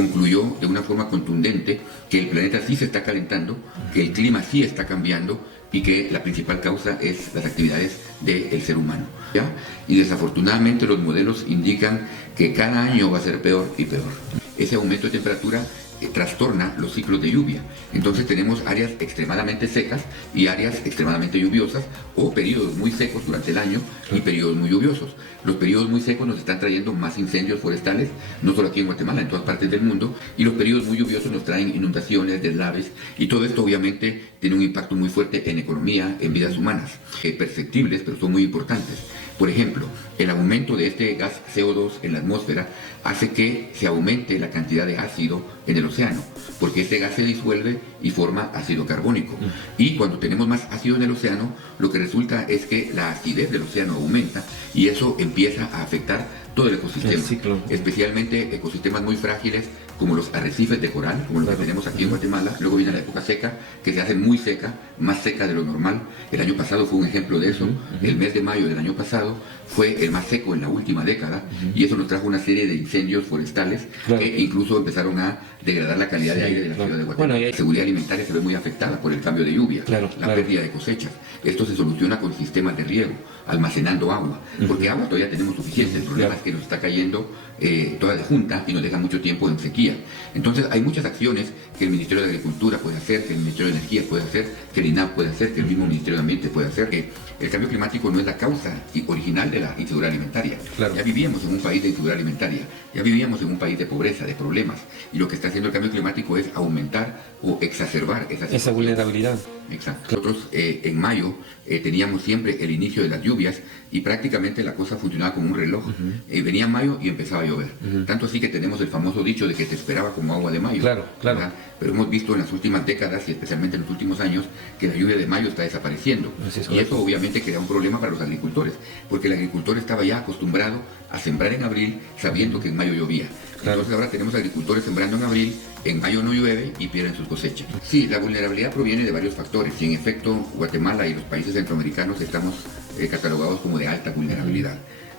concluyó de una forma contundente que el planeta sí se está calentando, que el clima sí está cambiando y que la principal causa es las actividades del ser humano, ¿ya? Y desafortunadamente los modelos indican que cada año va a ser peor y peor. Ese aumento de temperatura trastorna los ciclos de lluvia. Entonces tenemos áreas extremadamente secas y áreas extremadamente lluviosas, o periodos muy secos durante el año y periodos muy lluviosos. Los periodos muy secos nos están trayendo más incendios forestales, no solo aquí en Guatemala, en todas partes del mundo, y los periodos muy lluviosos nos traen inundaciones, deslaves, y todo esto obviamente tiene un impacto muy fuerte en economía, en vidas humanas, perceptibles, pero son muy importantes. Por ejemplo, el aumento de este gas CO2 en la atmósfera hace que se aumente la cantidad de ácido en el océano, porque este gas se disuelve y forma ácido carbónico. Y cuando tenemos más ácido en el océano, lo que resulta es que la acidez del océano aumenta y eso empieza a afectar todo el ecosistema, especialmente ecosistemas muy frágiles como los arrecifes de coral, como los que tenemos aquí en Guatemala. Luego viene la época seca, que se hace muy seca, más seca de lo normal. El año pasado fue un ejemplo de eso. El mes de mayo del año pasado fue el más seco en la última década, y eso nos trajo una serie de incendios forestales que incluso empezaron a degradar la calidad de aire de la ciudad de Guatemala. La seguridad alimentaria se ve muy afectada por el cambio de lluvia, la pérdida de cosechas. Esto se soluciona con sistemas de riego, almacenando agua, porque agua todavía tenemos suficiente. El problema es que nos está cayendo toda de junta y nos deja mucho tiempo en sequía. Entonces hay muchas acciones que el Ministerio de Agricultura puede hacer, que el Ministerio de Energía puede hacer, que el INAP puede hacer, que el mismo Ministerio de Ambiente puede hacer. Que el cambio climático no es la causa original de la inseguridad alimentaria. Ya vivíamos en un país de inseguridad alimentaria, ya vivíamos en un país de pobreza, de problemas, y lo que está haciendo el cambio climático es aumentar o exacerbar esa vulnerabilidad. Exacto. Nosotros en mayo teníamos siempre el inicio de las lluvias y prácticamente la cosa funcionaba como un reloj. Venía mayo y empezaba a llover. Tanto así que tenemos el famoso dicho de que te esperaba como agua de mayo. ¿Verdad? Pero hemos visto en las últimas décadas y especialmente en los últimos años que la lluvia de mayo está desapareciendo. Y eso obviamente crea un problema para los agricultores, porque el agricultor estaba ya acostumbrado a sembrar en abril sabiendo que en mayo llovía. Entonces ahora tenemos agricultores sembrando en abril, en mayo no llueve y pierden sus cosechas. Sí, la vulnerabilidad proviene de varios factores y en efecto Guatemala y los países centroamericanos estamos catalogados como de alta vulnerabilidad.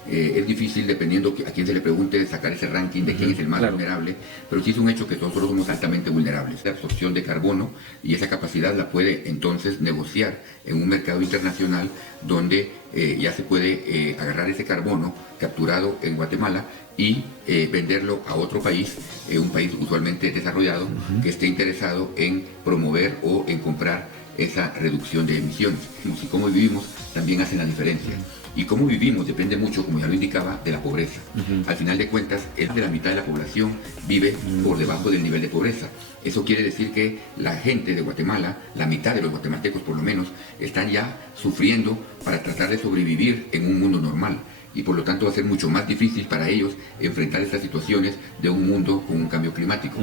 Es difícil, dependiendo a quién se le pregunte, sacar ese ranking de quién es el más vulnerable, pero sí es un hecho que nosotros somos altamente vulnerables. La absorción de carbono y esa capacidad la puede entonces negociar en un mercado internacional donde ya se puede agarrar ese carbono capturado en Guatemala y venderlo a otro país, un país usualmente desarrollado, que esté interesado en promover o en comprar esa reducción de emisiones. Y cómo vivimos también hacen la diferencia. Y cómo vivimos depende mucho, como ya lo indicaba, de la pobreza. Al final de cuentas, más de la mitad de la población vive por debajo del nivel de pobreza. Eso quiere decir que la gente de Guatemala, la mitad de los guatemaltecos por lo menos, están ya sufriendo para tratar de sobrevivir en un mundo normal. Y por lo tanto va a ser mucho más difícil para ellos enfrentar estas situaciones de un mundo con un cambio climático.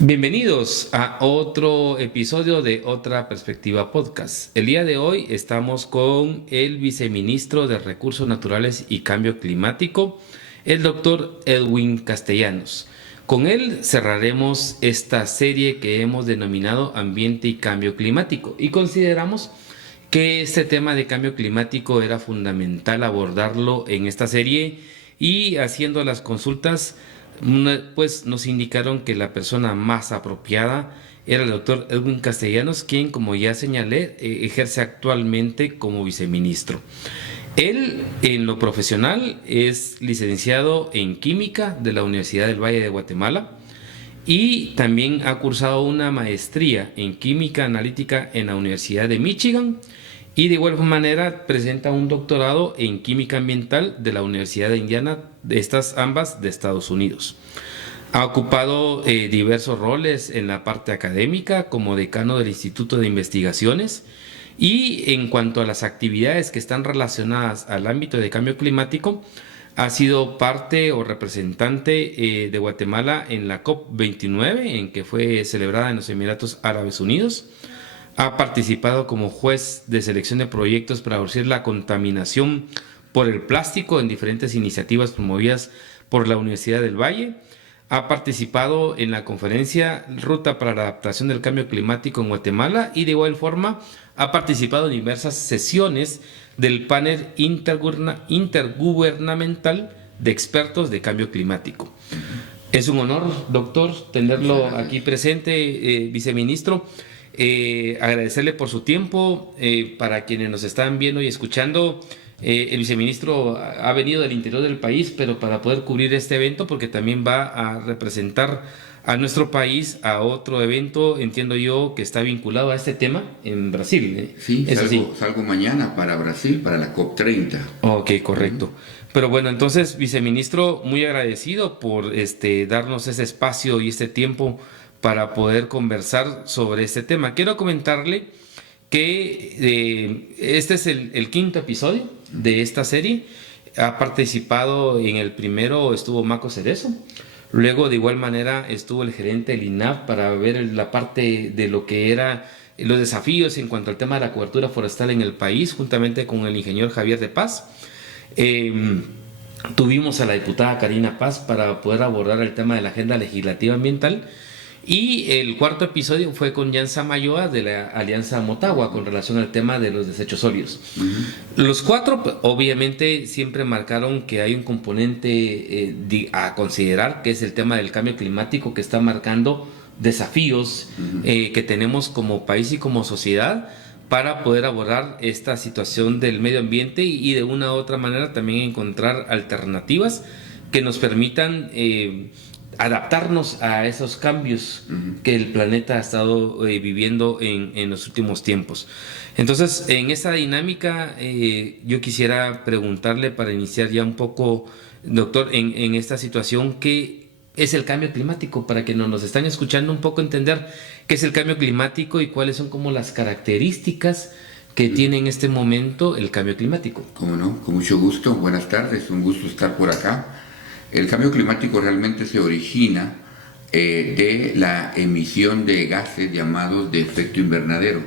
Bienvenidos a otro episodio de Otra Perspectiva Podcast. El día de hoy estamos con el viceministro de Recursos Naturales y Cambio Climático, el doctor Edwin Castellanos. Con él cerraremos esta serie que hemos denominado Ambiente y Cambio Climático y consideramos que este tema de cambio climático era fundamental abordarlo en esta serie, y haciendo las consultas pues nos indicaron que la persona más apropiada era el doctor Edwin Castellanos, quien, como ya señalé, ejerce actualmente como viceministro. Él, en lo profesional, es licenciado en Química de la Universidad del Valle de Guatemala y también ha cursado una maestría en Química Analítica en la Universidad de Michigan, y de igual manera presenta un doctorado en Química Ambiental de la Universidad de Indiana, ambas de Estados Unidos. Ha ocupado diversos roles en la parte académica como decano del Instituto de Investigaciones, y en cuanto a las actividades que están relacionadas al ámbito de cambio climático, ha sido parte o representante de Guatemala en la COP29, en que fue celebrada en los Emiratos Árabes Unidos. Ha participado como juez de selección de proyectos para reducir la contaminación por el plástico en diferentes iniciativas promovidas por la Universidad del Valle. ha participado en la conferencia Ruta para la Adaptación del Cambio Climático en Guatemala y de igual forma ha participado en diversas sesiones del panel intergubernamental de expertos de cambio climático. Es un honor, doctor, tenerlo aquí presente, viceministro. Agradecerle por su tiempo. Para quienes nos están viendo y escuchando, el viceministro ha venido del interior del país, pero para poder cubrir este evento, porque también va a representar a nuestro país a otro evento, entiendo yo, que está vinculado a este tema en Brasil. Sí, salgo mañana para Brasil, para la COP30. Ok, correcto. Pero bueno, entonces, viceministro, muy agradecido por darnos ese espacio y este tiempo para poder conversar sobre este tema. Quiero comentarle que este es el quinto episodio de esta serie. Ha participado en el primero, estuvo Maco Cerezo. Luego, de igual manera, estuvo el gerente del INAF para ver la parte de lo que era los desafíos en cuanto al tema de la cobertura forestal en el país, juntamente con el ingeniero Javier de Paz. Tuvimos a la diputada Karina Paz para poder abordar el tema de la agenda legislativa ambiental. Y el cuarto episodio fue con Jan Samayoa de la Alianza Motagua con relación al tema de los desechos sólidos. Los cuatro, obviamente, siempre marcaron que hay un componente a considerar, que es el tema del cambio climático, que está marcando desafíos que tenemos como país y como sociedad para poder abordar esta situación del medio ambiente y de una u otra manera también encontrar alternativas que nos permitan adaptarnos a esos cambios que el planeta ha estado viviendo en los últimos tiempos. Entonces, en esta dinámica, yo quisiera preguntarle para iniciar ya un poco, doctor, en esta situación, ¿qué es el cambio climático? Para que nos están escuchando un poco entender qué es el cambio climático y cuáles son como las características que tiene en este momento el cambio climático. Cómo no, con mucho gusto. Buenas tardes, un gusto estar por acá. El cambio climático realmente se origina de la emisión de gases llamados de efecto invernadero.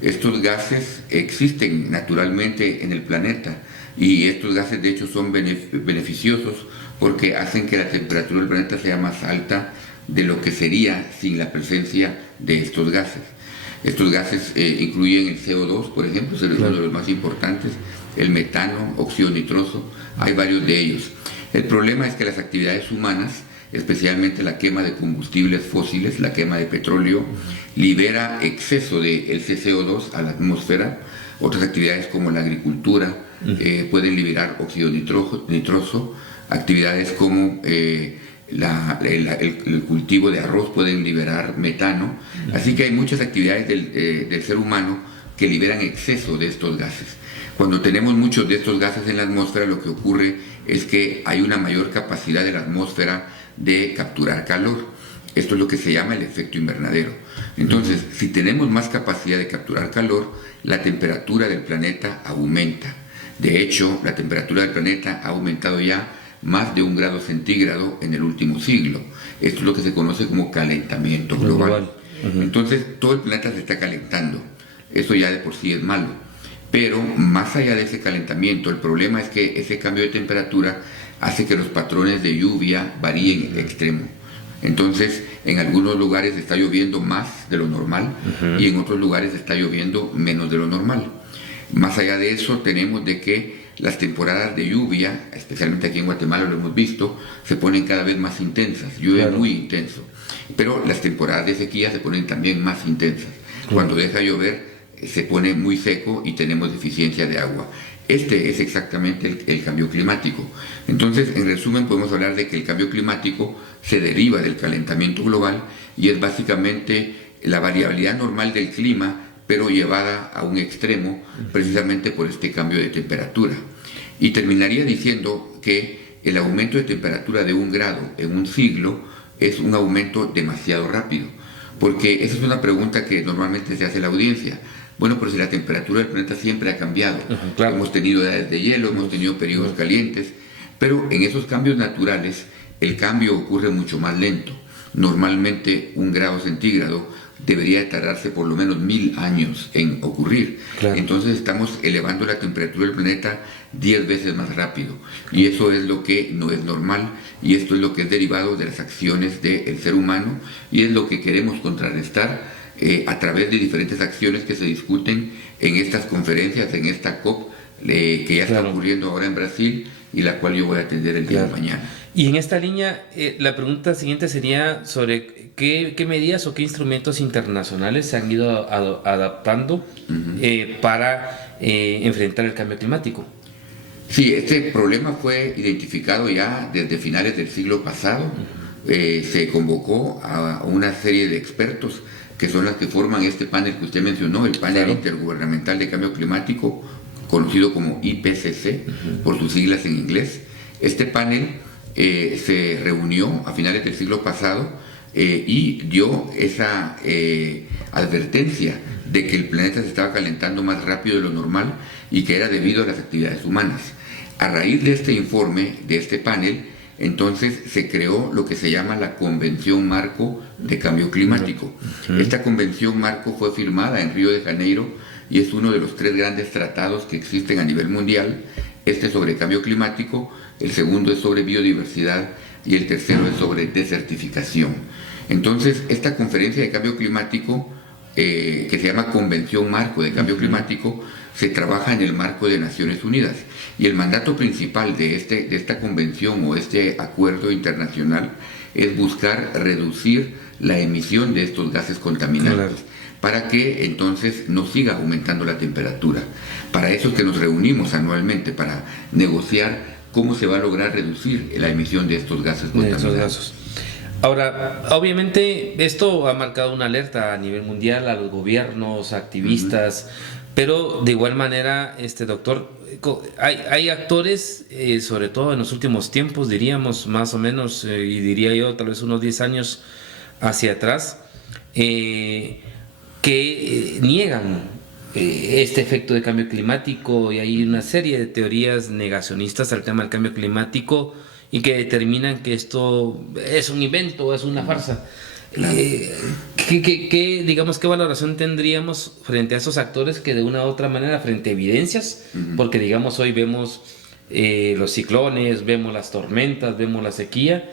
Estos gases existen naturalmente en el planeta y estos gases de hecho son beneficiosos porque hacen que la temperatura del planeta sea más alta de lo que sería sin la presencia de estos gases. Estos gases incluyen el CO2, por ejemplo, es uno de los más importantes, el metano, óxido nitroso, hay varios de ellos. El problema es que las actividades humanas, especialmente la quema de combustibles fósiles, la quema de petróleo, libera exceso de CO2 a la atmósfera. Otras actividades como la agricultura pueden liberar óxido nitroso. Actividades como el cultivo de arroz pueden liberar metano. Así que hay muchas actividades del ser humano que liberan exceso de estos gases. Cuando tenemos muchos de estos gases en la atmósfera, lo que ocurre es que hay una mayor capacidad de la atmósfera de capturar calor. Esto es lo que se llama el efecto invernadero. Entonces, si tenemos más capacidad de capturar calor, la temperatura del planeta aumenta. De hecho, la temperatura del planeta ha aumentado ya más de 1 grado centígrado en el último siglo. Esto es lo que se conoce como calentamiento global. Entonces, todo el planeta se está calentando. Eso ya de por sí es malo. Pero más allá de ese calentamiento, el problema es que ese cambio de temperatura hace que los patrones de lluvia varíen en extremo. Entonces, en algunos lugares está lloviendo más de lo normal y en otros lugares está lloviendo menos de lo normal. Más allá de eso, tenemos de que las temporadas de lluvia, especialmente aquí en Guatemala lo hemos visto, se ponen cada vez más intensas, llueve muy intenso. Pero las temporadas de sequía se ponen también más intensas. Cuando deja llover, se pone muy seco y tenemos deficiencia de agua. Este es exactamente el cambio climático. Entonces, en resumen, podemos hablar de que el cambio climático se deriva del calentamiento global y es básicamente la variabilidad normal del clima, pero llevada a un extremo precisamente por este cambio de temperatura. Y terminaría diciendo que el aumento de temperatura de 1 grado en un siglo es un aumento demasiado rápido, porque esa es una pregunta que normalmente se hace a la audiencia. Bueno, pero si la temperatura del planeta siempre ha cambiado, hemos tenido edades de hielo, hemos tenido periodos calientes, pero en esos cambios naturales el cambio ocurre mucho más lento. normalmente 1 grado centígrado debería tardarse por lo menos 1000 años en ocurrir. Claro. Entonces estamos elevando la temperatura del planeta 10 veces más rápido, y eso es lo que no es normal, y esto es lo que es derivado de las acciones del ser humano, y es lo que queremos contrarrestar a través de diferentes acciones que se discuten en estas conferencias, en esta COP que ya está ocurriendo ahora en Brasil, y la cual yo voy a atender el día de mañana. Y en esta línea, la pregunta siguiente sería sobre qué medidas o qué instrumentos internacionales se han ido adaptando para enfrentar el cambio climático. Sí, este problema fue identificado ya desde finales del siglo pasado. Se convocó a una serie de expertos que son las que forman este panel que usted mencionó, el panel intergubernamental de cambio climático, conocido como IPCC, por sus siglas en inglés. Este panel se reunió a finales del siglo pasado y dio esa advertencia de que el planeta se estaba calentando más rápido de lo normal y que era debido a las actividades humanas. A raíz de este informe, de este panel, entonces se creó lo que se llama la Convención Marco de Cambio Climático. Esta Convención Marco fue firmada en Río de Janeiro y es uno de los 3 grandes tratados que existen a nivel mundial. Este es sobre cambio climático, el segundo es sobre biodiversidad y el tercero es sobre desertificación. Entonces, esta conferencia de cambio climático, que se llama Convención Marco de Cambio Climático, se trabaja en el marco de Naciones Unidas, y el mandato principal de esta convención o este acuerdo internacional es buscar reducir la emisión de estos gases contaminantes para que entonces no siga aumentando la temperatura. Para eso es que nos reunimos anualmente, para negociar cómo se va a lograr reducir la emisión de estos gases contaminantes. Ahora, obviamente esto ha marcado una alerta a nivel mundial a los gobiernos, activistas, pero de igual manera, doctor, hay actores, sobre todo en los últimos tiempos, diríamos más o menos, y diría yo tal vez unos 10 años hacia atrás, que niegan este efecto de cambio climático, y hay una serie de teorías negacionistas al tema del cambio climático y que determinan que esto es un invento, es una farsa. ¿Qué valoración tendríamos frente a esos actores que de una u otra manera, frente a evidencias, porque digamos hoy vemos los ciclones, vemos las tormentas, vemos la sequía,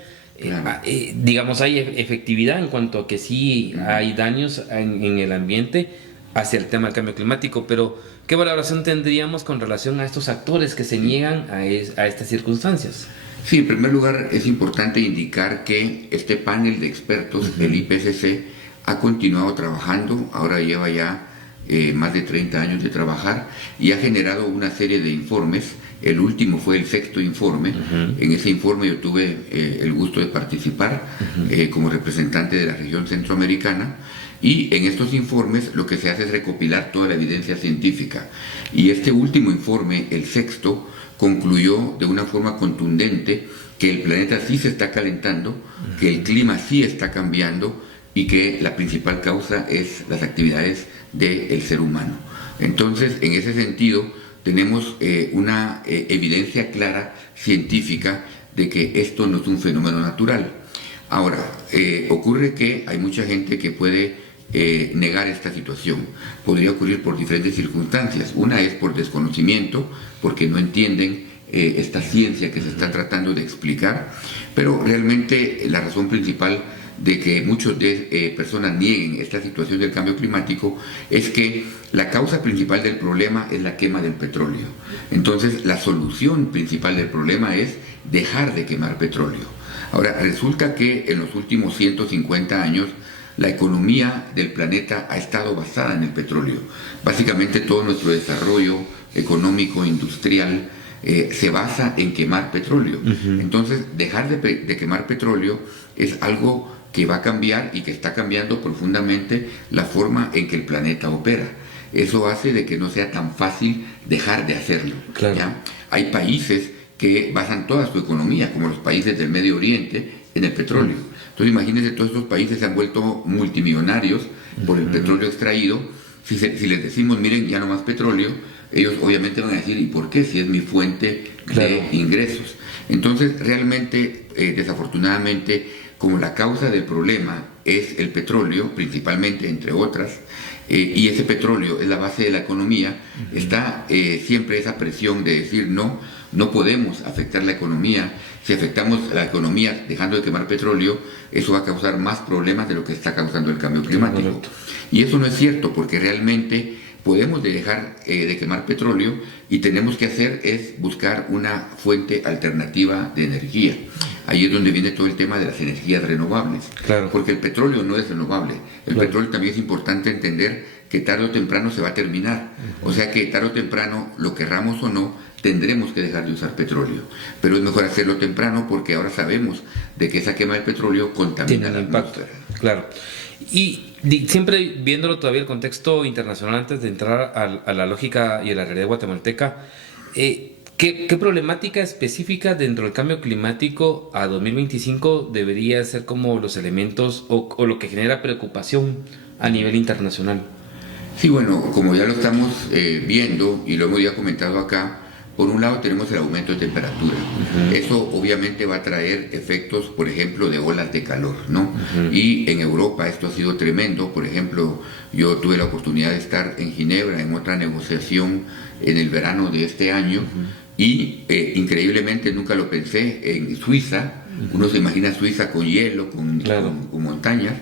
digamos hay efectividad en cuanto a que sí hay daños en el ambiente hacia el tema del cambio climático, pero ¿qué valoración tendríamos con relación a estos actores que se niegan a estas circunstancias? Sí, en primer lugar es importante indicar que este panel de expertos, el IPCC, ha continuado trabajando, ahora lleva ya más de 30 años de trabajar, y ha generado una serie de informes. El último fue el 6º informe. En ese informe yo tuve el gusto de participar como representante de la región centroamericana, y en estos informes lo que se hace es recopilar toda la evidencia científica, y este último informe, el 6º, concluyó de una forma contundente que el planeta sí se está calentando, que el clima sí está cambiando y que la principal causa es las actividades del ser humano. Entonces, en ese sentido, tenemos una evidencia clara, científica, de que esto no es un fenómeno natural. Ahora, ocurre que hay mucha gente que puede negar esta situación. Podría ocurrir por diferentes circunstancias. Una es por desconocimiento, porque no entienden esta ciencia que se está tratando de explicar, pero realmente la razón principal de que muchas personas nieguen esta situación del cambio climático es que la causa principal del problema es la quema del petróleo. Entonces, la solución principal del problema es dejar de quemar petróleo. Ahora, resulta que en los últimos 150 años la economía del planeta ha estado basada en el petróleo. Básicamente todo nuestro desarrollo económico, industrial, se basa en quemar petróleo. Entonces, dejar de quemar petróleo es algo que va a cambiar y que está cambiando profundamente la forma en que el planeta opera. Eso hace de que no sea tan fácil dejar de hacerlo. ¿Ya? Hay países que basan toda su economía, como los países del Medio Oriente, en el petróleo. Entonces imagínense, todos estos países se han vuelto multimillonarios por el petróleo extraído. Si les decimos, miren, ya no más petróleo, ellos obviamente van a decir, ¿y por qué? Si es mi fuente de ingresos. Entonces, realmente, desafortunadamente, como la causa del problema es el petróleo, principalmente, entre otras, y ese petróleo es la base de la economía, está siempre esa presión de decir no podemos afectar la economía. Si afectamos la economía dejando de quemar petróleo, eso va a causar más problemas de lo que está causando el cambio climático. Y eso no es cierto, porque realmente podemos dejar de quemar petróleo, y tenemos que hacer es buscar una fuente alternativa de energía. Ahí es donde viene todo el tema de las energías renovables. Claro. Porque el petróleo no es renovable. El petróleo también es importante entender que tarde o temprano se va a terminar. O sea que tarde o temprano, lo querramos o no, tendremos que dejar de usar petróleo. Pero es mejor hacerlo temprano, porque ahora sabemos de que esa quema del petróleo contamina la atmósfera. Claro. Y siempre viéndolo todavía el contexto internacional, antes de entrar a la lógica y a la realidad guatemalteca, ¿qué problemática específica dentro del cambio climático a 2025 debería ser como los elementos o lo que genera preocupación a nivel internacional? Sí, bueno, como ya lo estamos viendo y lo hemos ya comentado acá, por un lado tenemos el aumento de temperatura. Eso obviamente va a traer efectos, por ejemplo, de olas de calor, ¿no? Y en Europa esto ha sido tremendo. Por ejemplo, yo tuve la oportunidad de estar en Ginebra en otra negociación en el verano de este año, y increíblemente, nunca lo pensé, en Suiza, uno se imagina Suiza con hielo, con montañas.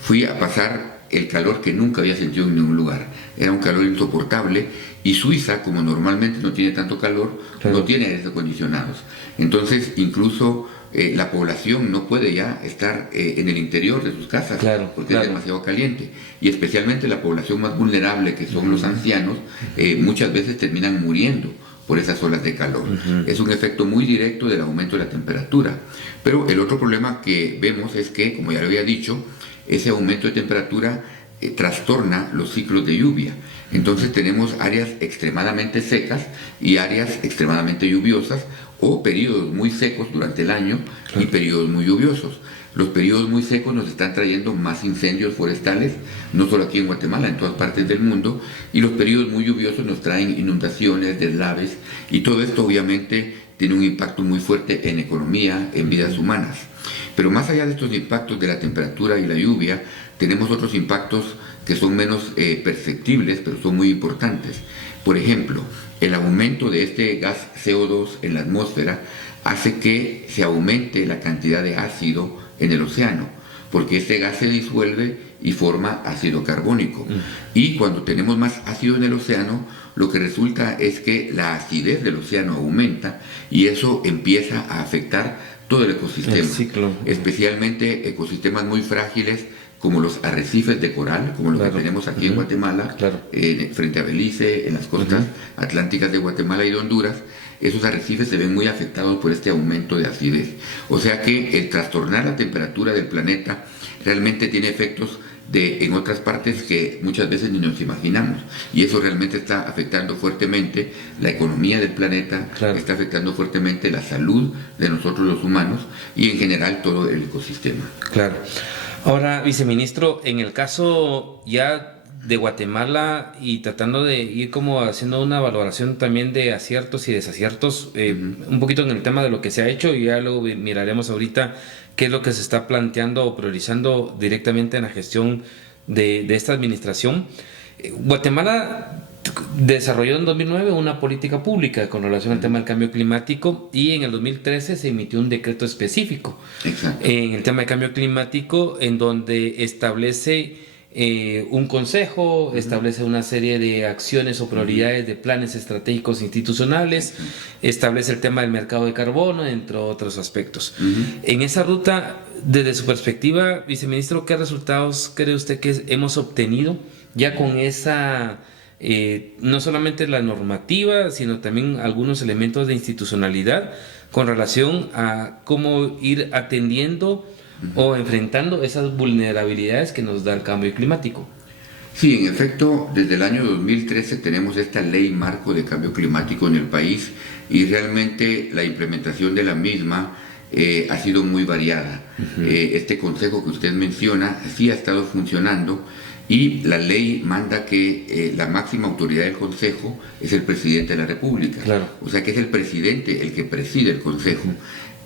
Fui a pasar el calor que nunca había sentido en ningún lugar. Era un calor insoportable, y Suiza, como normalmente no tiene tanto calor, no tiene aires acondicionados. Entonces, incluso la población no puede ya estar en el interior de sus casas, porque es demasiado caliente. Y especialmente la población más vulnerable, que son los ancianos, muchas veces terminan muriendo por esas olas de calor. Es un efecto muy directo del aumento de la temperatura. Pero el otro problema que vemos es que, como ya lo había dicho, ese aumento de temperatura trastorna los ciclos de lluvia. Entonces tenemos áreas extremadamente secas y áreas extremadamente lluviosas, o periodos muy secos durante el año y periodos muy lluviosos. Los periodos muy secos nos están trayendo más incendios forestales, no solo aquí en Guatemala, en todas partes del mundo, y los periodos muy lluviosos nos traen inundaciones, deslaves, y todo esto obviamente tiene un impacto muy fuerte en economía, en vidas humanas. Pero más allá de estos impactos de la temperatura y la lluvia, tenemos otros impactos que son menos perceptibles, pero son muy importantes. Por ejemplo, el aumento de este gas CO2 en la atmósfera hace que se aumente la cantidad de ácido en el océano, porque este gas se disuelve y forma ácido carbónico. Y cuando tenemos más ácido en el océano, lo que resulta es que la acidez del océano aumenta, y eso empieza a afectar todo el ecosistema, especialmente ecosistemas muy frágiles como los arrecifes de coral, como los que tenemos aquí en Guatemala, frente a Belice, en las costas atlánticas de Guatemala y de Honduras. Esos arrecifes se ven muy afectados por este aumento de acidez. O sea que el trastornar la temperatura del planeta realmente tiene efectos en otras partes que muchas veces ni nos imaginamos, y eso realmente está afectando fuertemente la economía del planeta, está afectando fuertemente la salud de nosotros los humanos y en general todo el ecosistema. Claro. Ahora, viceministro, en el caso ya de Guatemala, y tratando de ir como haciendo una valoración también de aciertos y desaciertos, un poquito en el tema de lo que se ha hecho, y ya luego miraremos ahorita qué es lo que se está planteando o priorizando directamente en la gestión de esta administración. Guatemala desarrolló en 2009 una política pública con relación al tema del cambio climático, y en el 2013 se emitió un decreto específico en el tema del cambio climático, en donde establece un consejo, establece una serie de acciones o prioridades de planes estratégicos institucionales, establece el tema del mercado de carbono, entre otros aspectos. En esa ruta, desde su perspectiva, viceministro, ¿qué resultados cree usted que hemos obtenido ya con esa, no solamente la normativa, sino también algunos elementos de institucionalidad con relación a cómo ir atendiendo o enfrentando esas vulnerabilidades que nos da el cambio climático? Sí, en efecto, desde el año 2013 tenemos esta ley marco de cambio climático en el país, y realmente la implementación de la misma ha sido muy variada. Este consejo que usted menciona sí ha estado funcionando, y la ley manda que la máxima autoridad del consejo es el presidente de la República. O sea que es el presidente el que preside el consejo.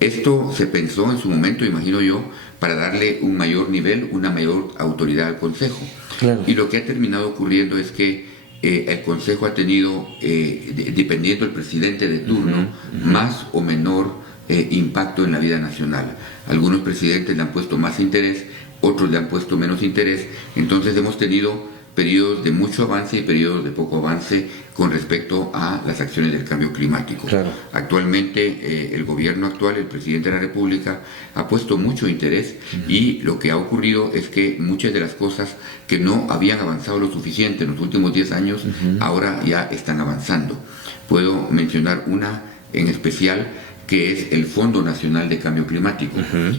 Esto se pensó en su momento, imagino yo, para darle un mayor nivel, una mayor autoridad al Consejo. Claro. Y lo que ha terminado ocurriendo es que el Consejo ha tenido, dependiendo del presidente de turno, más o menor impacto en la vida nacional. Algunos presidentes le han puesto más interés, otros le han puesto menos interés. Entonces hemos tenido periodos de mucho avance y periodos de poco avance con respecto a las acciones del cambio climático. Claro. Actualmente el gobierno actual, el presidente de la República, ha puesto mucho interés y lo que ha ocurrido es que muchas de las cosas que no habían avanzado lo suficiente en los últimos 10 años, ahora ya están avanzando. Puedo mencionar una en especial, que es el Fondo Nacional de Cambio Climático.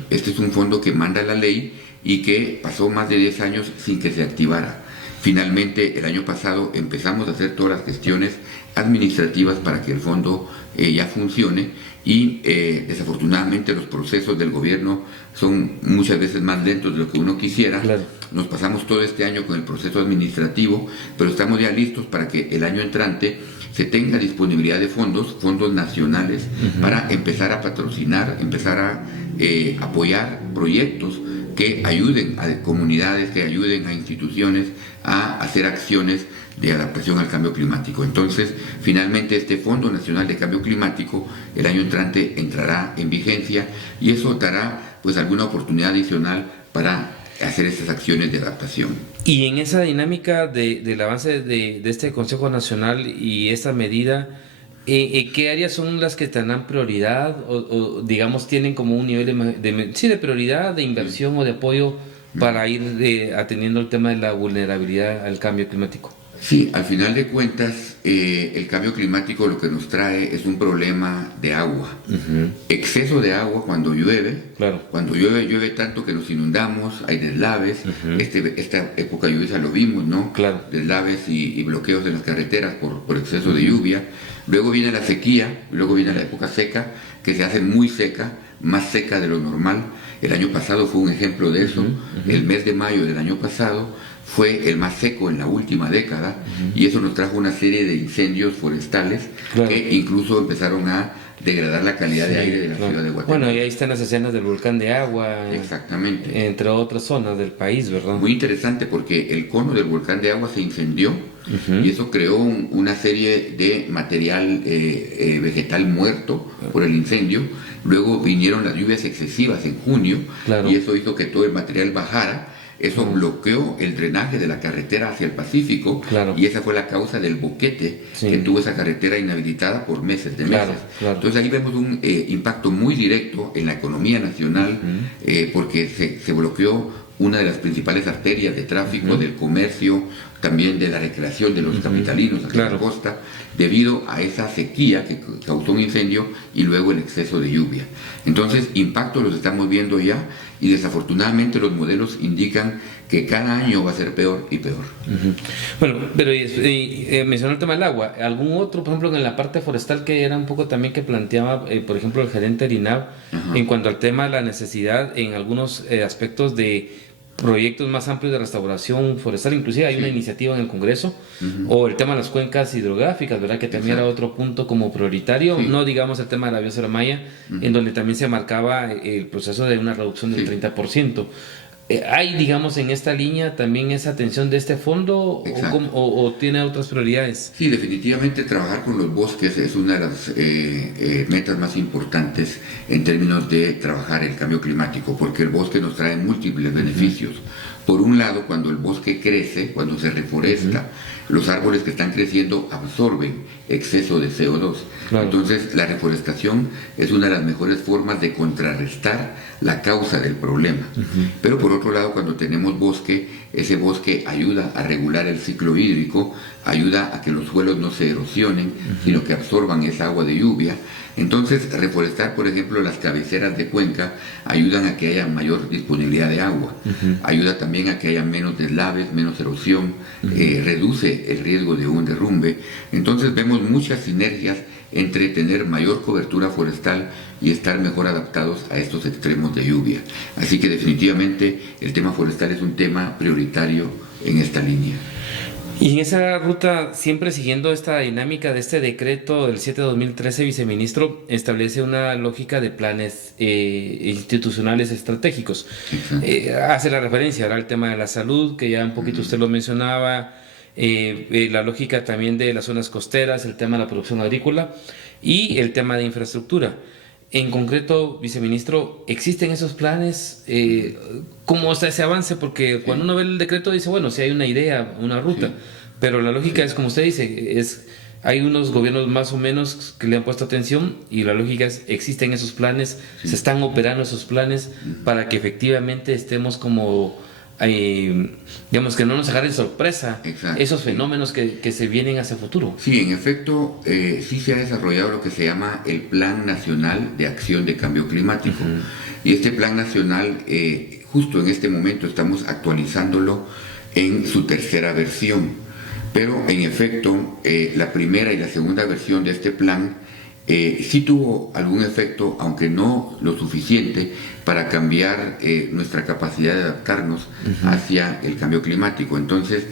Este es un fondo que manda la ley y que pasó más de 10 años sin que se activara. Finalmente, el año pasado empezamos a hacer todas las gestiones administrativas para que el fondo ya funcione y desafortunadamente los procesos del gobierno son muchas veces más lentos de lo que uno quisiera. Claro. Nos pasamos todo este año con el proceso administrativo, pero estamos ya listos para que el año entrante se tenga disponibilidad de fondos nacionales, para empezar a patrocinar, empezar a apoyar proyectos que ayuden a comunidades, que ayuden a instituciones a hacer acciones de adaptación al cambio climático. Entonces, finalmente este Fondo Nacional de Cambio Climático el año entrante entrará en vigencia y eso dará pues alguna oportunidad adicional para hacer estas acciones de adaptación. Y en esa dinámica del avance de este Consejo Nacional y esta medida, ¿qué áreas son las que tendrán prioridad o digamos tienen como un nivel de prioridad, de inversión o de apoyo para ir atendiendo el tema de la vulnerabilidad al cambio climático? Sí, al final de cuentas, el cambio climático lo que nos trae es un problema de agua. Exceso de agua cuando llueve. Claro. Cuando llueve tanto que nos inundamos, hay deslaves. Esta época lluviosa lo vimos, ¿no? Claro. Deslaves y bloqueos en las carreteras por exceso de lluvia. Luego viene la sequía, luego viene la época seca, que se hace muy seca, más seca de lo normal. El año pasado fue un ejemplo de eso. El mes de mayo del año pasado fue el más seco en la última década y eso nos trajo una serie de incendios forestales que incluso empezaron a degradar la calidad de aire de la ciudad de Guatemala. Bueno, y ahí están las escenas del volcán de agua. Exactamente. Entre otras zonas del país, ¿verdad? Muy interesante porque el cono del volcán de agua se incendió y eso creó una serie de material vegetal muerto por el incendio. Luego vinieron las lluvias excesivas en junio y eso hizo que todo el material bajara. Eso bloqueó el drenaje de la carretera hacia el Pacífico y esa fue la causa del boquete que tuvo esa carretera inhabilitada por meses. Entonces ahí vemos un impacto muy directo en la economía nacional porque se bloqueó una de las principales arterias de tráfico del comercio, también de la recreación de los capitalinos aquí en la costa, debido a esa sequía que causó un incendio y luego el exceso de lluvia. Entonces, impactos los estamos viendo ya y desafortunadamente los modelos indican que cada año va a ser peor y peor. Bueno, pero mencionó el tema del agua. ¿Algún otro, por ejemplo, en la parte forestal que era un poco también que planteaba, por ejemplo, el gerente del INAV, en cuanto al tema de la necesidad en algunos aspectos de proyectos más amplios de restauración forestal? Inclusive hay una iniciativa en el Congreso, o el tema de las cuencas hidrográficas, ¿verdad? Que también era otro punto como prioritario, no digamos el tema de la biosfera maya, en donde también se marcaba el proceso de una reducción del 30%. ¿Hay, digamos, en esta línea también esa atención de este fondo o tiene otras prioridades? Sí, definitivamente trabajar con los bosques es una de las metas más importantes en términos de trabajar el cambio climático, porque el bosque nos trae múltiples beneficios. Por un lado, cuando el bosque crece, cuando se reforesta, los árboles que están creciendo absorben exceso de CO2. Entonces, la reforestación es una de las mejores formas de contrarrestar la causa del problema. Pero por otro lado, cuando tenemos bosque, ese bosque ayuda a regular el ciclo hídrico, ayuda a que los suelos no se erosionen, sino que absorban esa agua de lluvia. Entonces, reforestar, por ejemplo, las cabeceras de cuenca ayudan a que haya mayor disponibilidad de agua, ayuda también a que haya menos deslaves, menos erosión, reduce el riesgo de un derrumbe. Entonces vemos muchas sinergias entre tener mayor cobertura forestal y estar mejor adaptados a estos extremos de lluvia. Así que definitivamente el tema forestal es un tema prioritario en esta línea. Y en esa ruta, siempre siguiendo esta dinámica de este decreto del 7/2013, viceministro, establece una lógica de planes institucionales estratégicos. Exacto. Hace la referencia ahora al tema de la salud, que ya un poquito usted lo mencionaba, la lógica también de las zonas costeras, el tema de la producción agrícola y el tema de infraestructura. En concreto, viceministro, ¿existen esos planes? ¿Cómo está ese avance? Porque cuando Sí, uno ve el decreto dice, bueno, sí hay una idea, una ruta, sí, pero la lógica sí. es, como usted dice, hay unos gobiernos más o menos que le han puesto atención y la lógica es, existen esos planes, se Sí. están operando esos planes para que efectivamente estemos como, eh, digamos, que no nos agarren sorpresa Exacto, esos sí. fenómenos que se vienen hacia futuro. Sí, en efecto, sí se ha desarrollado lo que se llama el Plan Nacional de Acción de Cambio Climático. Y este Plan Nacional, justo en este momento estamos actualizándolo en su tercera versión. Pero en efecto, la primera y la segunda versión de este plan sí tuvo algún efecto, aunque no lo suficiente, para cambiar nuestra capacidad de adaptarnos hacia el cambio climático. Entonces,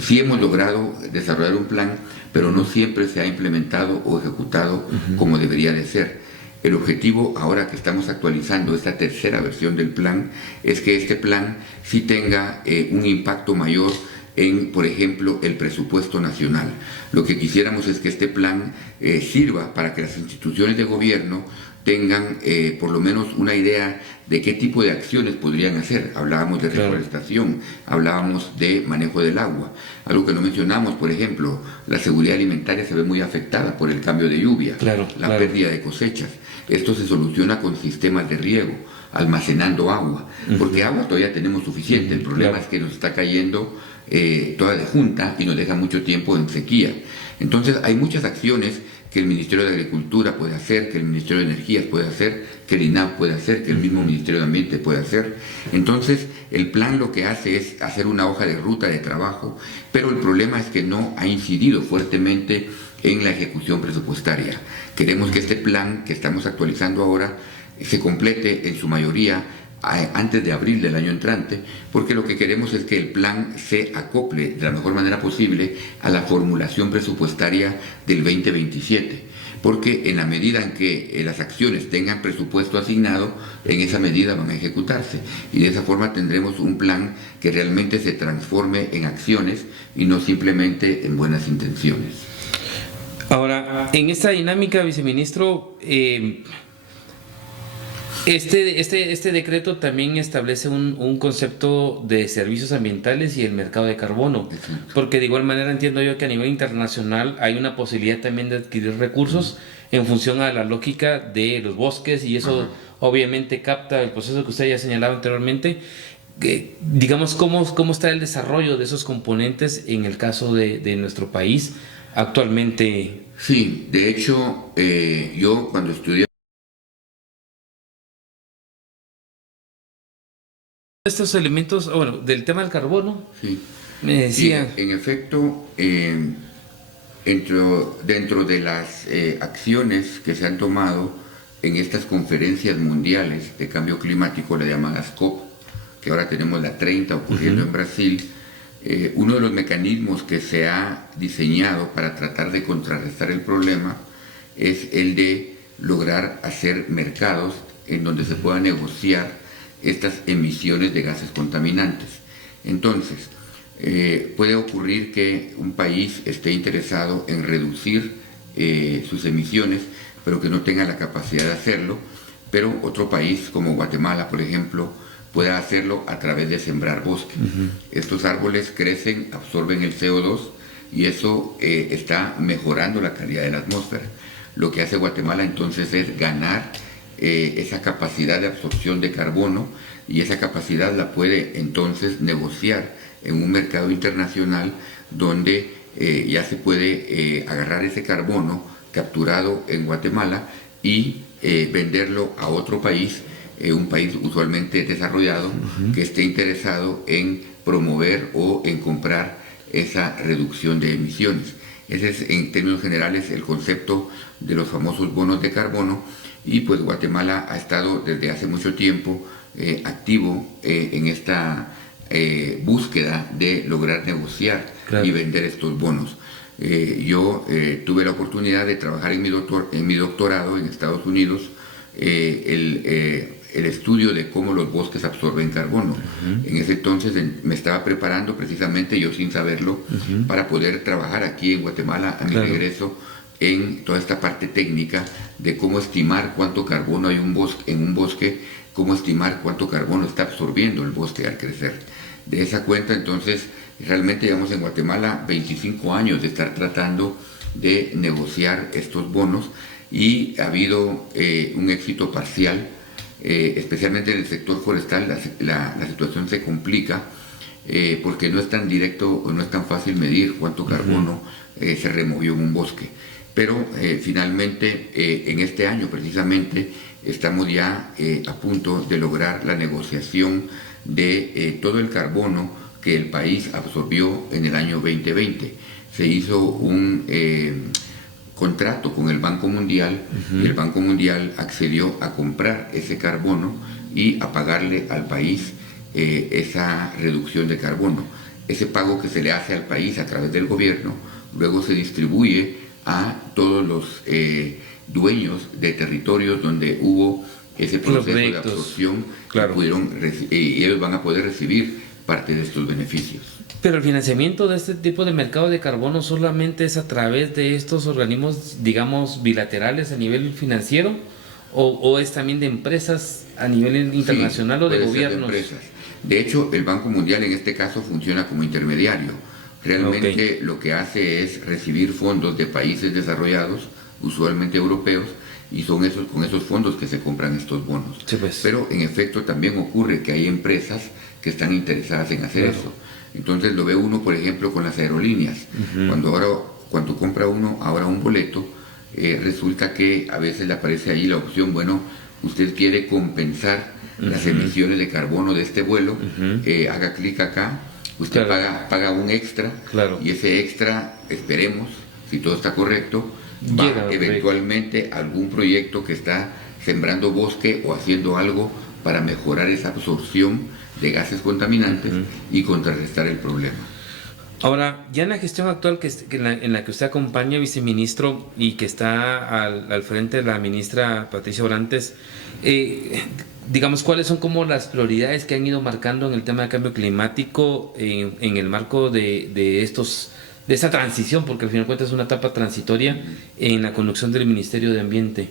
sí hemos logrado desarrollar un plan, pero no siempre se ha implementado o ejecutado como debería de ser. El objetivo, ahora que estamos actualizando esta tercera versión del plan, es que este plan sí tenga un impacto mayor en, por ejemplo, el presupuesto nacional. Lo que quisiéramos es que este plan sirva para que las instituciones de gobierno tengan por lo menos una idea de qué tipo de acciones podrían hacer. Hablábamos de Claro, reforestación, hablábamos de manejo del agua. Algo que no mencionamos, por ejemplo, la seguridad alimentaria se ve muy afectada por el cambio de lluvia, claro, la claro. pérdida de cosechas. Esto se soluciona con sistemas de riego, almacenando agua, porque agua todavía tenemos suficiente. El problema Claro. es que nos está cayendo toda de junta y nos deja mucho tiempo en sequía. Entonces hay muchas acciones que el Ministerio de Agricultura puede hacer, que el Ministerio de Energías puede hacer, que el INAP puede hacer, que el mismo Ministerio de Ambiente puede hacer. Entonces el plan lo que hace es hacer una hoja de ruta de trabajo, pero el problema es que no ha incidido fuertemente en la ejecución presupuestaria. Queremos que este plan que estamos actualizando ahora se complete en su mayoría antes de abril del año entrante, porque lo que queremos es que el plan se acople de la mejor manera posible a la formulación presupuestaria del 2027, porque en la medida en que las acciones tengan presupuesto asignado, en esa medida van a ejecutarse, y de esa forma tendremos un plan que realmente se transforme en acciones y no simplemente en buenas intenciones. Ahora, en esta dinámica, viceministro, este decreto también establece un concepto de servicios ambientales y el mercado de carbono, Exacto. porque de igual manera entiendo yo que a nivel internacional hay una posibilidad también de adquirir recursos en función a la lógica de los bosques y eso obviamente capta el proceso que usted ya señalaba anteriormente. Digamos, ¿cómo está el desarrollo de esos componentes en el caso de nuestro país actualmente? Sí, de hecho, yo cuando estudié Estos elementos, bueno, del tema del carbono, sí. me Sí, decía... en efecto, dentro de las acciones que se han tomado en estas conferencias mundiales de cambio climático, la llamadas COP, que ahora tenemos la 30 ocurriendo en Brasil, uno de los mecanismos que se ha diseñado para tratar de contrarrestar el problema es el de lograr hacer mercados en donde se pueda negociar estas emisiones de gases contaminantes. Entonces, puede ocurrir que un país esté interesado en reducir sus emisiones, pero que no tenga la capacidad de hacerlo, pero otro país como Guatemala, por ejemplo, pueda hacerlo a través de sembrar bosque. Estos árboles crecen, absorben el CO2 y eso está mejorando la calidad de la atmósfera. Lo que hace Guatemala entonces es ganar esa capacidad de absorción de carbono y esa capacidad la puede entonces negociar en un mercado internacional donde ya se puede agarrar ese carbono capturado en Guatemala y venderlo a otro país, un país usualmente desarrollado que esté interesado en promover o en comprar esa reducción de emisiones. Ese es en términos generales el concepto de los famosos bonos de carbono y pues Guatemala ha estado desde hace mucho tiempo activo en esta búsqueda de lograr negociar y vender estos bonos. Yo tuve la oportunidad de trabajar en mi doctorado en Estados Unidos, el estudio de cómo los bosques absorben carbono. En ese entonces me estaba preparando precisamente, yo sin saberlo, para poder trabajar aquí en Guatemala a mi regreso en toda esta parte técnica de cómo estimar cuánto carbono hay en un bosque, cómo estimar cuánto carbono está absorbiendo el bosque al crecer. De esa cuenta, entonces, realmente llevamos en Guatemala 25 años de estar tratando de negociar estos bonos, y ha habido un éxito parcial, especialmente en el sector forestal. La situación se complica porque no es tan directo o no es tan fácil medir cuánto carbono se removió en un bosque. Pero finalmente en este año precisamente estamos ya a punto de lograr la negociación de todo el carbono que el país absorbió en el año 2020. Se hizo un contrato con el Banco Mundial, y el Banco Mundial accedió a comprar ese carbono y a pagarle al país esa reducción de carbono. Ese pago que se le hace al país a través del gobierno luego se distribuye a todos los dueños de territorios donde hubo ese proceso de absorción, y ellos van a poder recibir parte de estos beneficios. Pero el financiamiento de este tipo de mercado de carbono solamente es a través de estos organismos, digamos, bilaterales a nivel financiero, o es también de empresas a nivel internacional, o de gobiernos. De hecho, el Banco Mundial en este caso funciona como intermediario. Realmente lo que hace es recibir fondos de países desarrollados, usualmente europeos, y son con esos fondos que se compran estos bonos. Sí, pues. Pero en efecto también ocurre que hay empresas que están interesadas en hacer eso. Entonces lo ve uno, por ejemplo, con las aerolíneas. Cuando compra uno ahora un boleto, resulta que a veces le aparece ahí la opción, bueno, usted quiere compensar las emisiones de carbono de este vuelo, haga clic acá, usted paga un extra, y ese extra, esperemos, si todo está correcto, va eventualmente a algún proyecto que está sembrando bosque o haciendo algo para mejorar esa absorción de gases contaminantes y contrarrestar el problema. Ahora, ya en la gestión actual en la que usted acompaña, viceministro, y que está al frente de la ministra Patricia Orantes, digamos, ¿cuáles son como las prioridades que han ido marcando en el tema de cambio climático en el marco de esta transición? Porque al final de cuentas es una etapa transitoria en la conducción del Ministerio de Ambiente.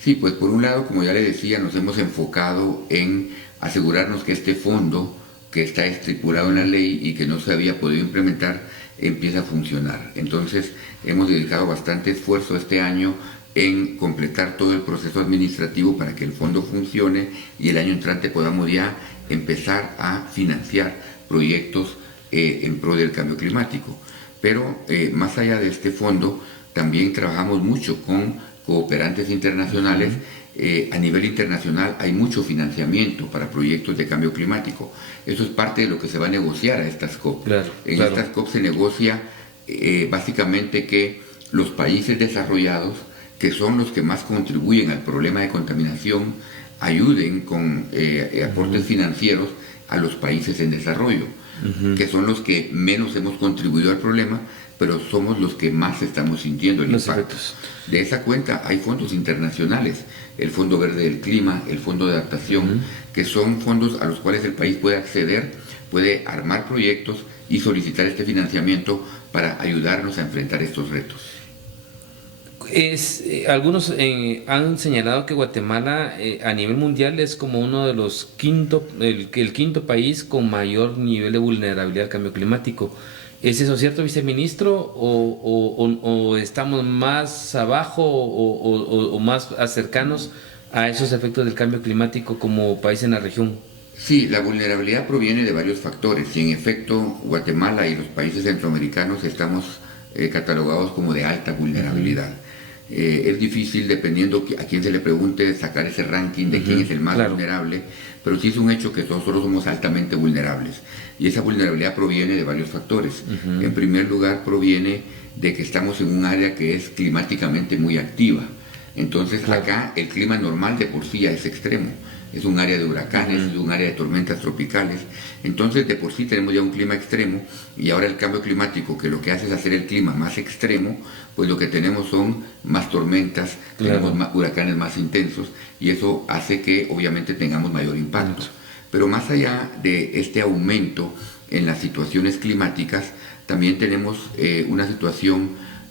Sí, pues por un lado, como ya le decía, nos hemos enfocado en asegurarnos que este fondo que está estipulado en la ley y que no se había podido implementar empieza a funcionar. Entonces hemos dedicado bastante esfuerzo este año en completar todo el proceso administrativo para que el fondo funcione y el año entrante podamos ya empezar a financiar proyectos en pro del cambio climático. Pero más allá de este fondo, también trabajamos mucho con cooperantes internacionales. A nivel internacional hay mucho financiamiento para proyectos de cambio climático. Eso es parte de lo que se va a negociar a estas COP. Estas COP se negocia básicamente que los países desarrollados, que son los que más contribuyen al problema de contaminación, ayuden con aportes financieros a los países en desarrollo, que son los que menos hemos contribuido al problema, pero somos los que más estamos sintiendo el impacto. De esa cuenta hay fondos internacionales, el Fondo Verde del Clima, el Fondo de Adaptación, que son fondos a los cuales el país puede acceder, puede armar proyectos y solicitar este financiamiento para ayudarnos a enfrentar estos retos. Algunos han señalado que Guatemala a nivel mundial es como uno de los el quinto país con mayor nivel de vulnerabilidad al cambio climático. ¿Es eso cierto, viceministro? ¿O estamos más abajo o más cercanos a esos efectos del cambio climático como país en la región? Sí, la vulnerabilidad proviene de varios factores y en efecto Guatemala y los países centroamericanos estamos catalogados como de alta vulnerabilidad. Es difícil, dependiendo a quién se le pregunte, sacar ese ranking de quién es el más vulnerable, pero sí es un hecho que nosotros somos altamente vulnerables. Y esa vulnerabilidad proviene de varios factores. En primer lugar, proviene de que estamos en un área que es climáticamente muy activa. Entonces acá el clima normal de por sí ya es extremo. es un área de huracanes, es un área de tormentas tropicales. Entonces, de por sí tenemos ya un clima extremo, y ahora el cambio climático, que lo que hace es hacer el clima más extremo, pues lo que tenemos son más tormentas, tenemos más huracanes más intensos, y eso hace que obviamente tengamos mayor impacto. Pero más allá de este aumento en las situaciones climáticas, también tenemos una situación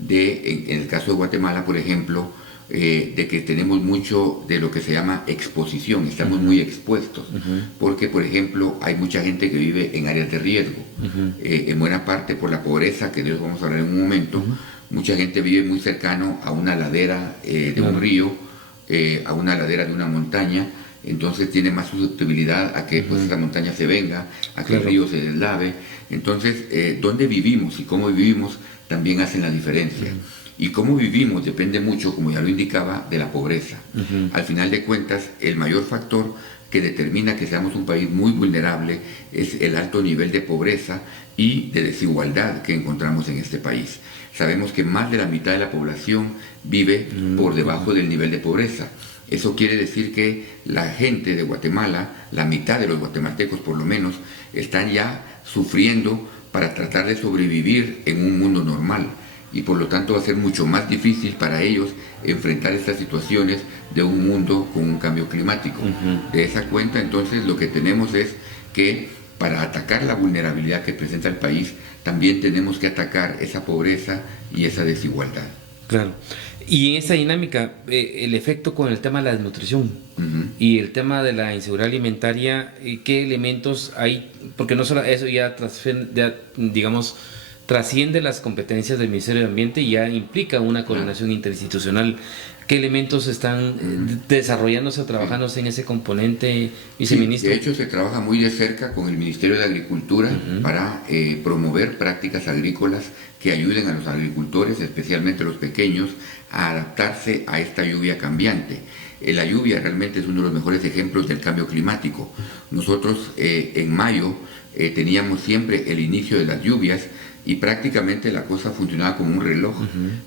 en el caso de Guatemala, por ejemplo, de que tenemos mucho de lo que se llama exposición, estamos muy expuestos, porque por ejemplo hay mucha gente que vive en áreas de riesgo, en buena parte por la pobreza, que de eso vamos a hablar en un momento. Mucha gente vive muy cercano a una ladera de un río, a una ladera de una montaña, entonces tiene más susceptibilidad a que pues, esa montaña se venga, a que el río se deslave. Entonces, dónde vivimos y cómo vivimos también hacen la diferencia. Y cómo vivimos depende mucho, como ya lo indicaba, de la pobreza. Al final de cuentas, el mayor factor que determina que seamos un país muy vulnerable es el alto nivel de pobreza y de desigualdad que encontramos en este país. Sabemos que más de la mitad de la población vive por debajo del nivel de pobreza. Eso quiere decir que la gente de Guatemala, la mitad de los guatemaltecos por lo menos, están ya sufriendo para tratar de sobrevivir en un mundo normal. Y por lo tanto va a ser mucho más difícil para ellos enfrentar estas situaciones de un mundo con un cambio climático. De esa cuenta, entonces, lo que tenemos es que para atacar la vulnerabilidad que presenta el país, también tenemos que atacar esa pobreza y esa desigualdad. Claro. Y en esa dinámica, el efecto con el tema de la desnutrición y el tema de la inseguridad alimentaria, ¿qué elementos hay? Porque no solo eso ya digamos, trasciende las competencias del Ministerio de Ambiente y ya implica una coordinación interinstitucional. ¿Qué elementos están desarrollándose o trabajándose en ese componente, viceministro? Sí, de hecho, se trabaja muy de cerca con el Ministerio de Agricultura para promover prácticas agrícolas que ayuden a los agricultores, especialmente los pequeños, a adaptarse a esta lluvia cambiante. La lluvia realmente es uno de los mejores ejemplos del cambio climático. Nosotros en mayo teníamos siempre el inicio de las lluvias, y prácticamente la cosa funcionaba como un reloj.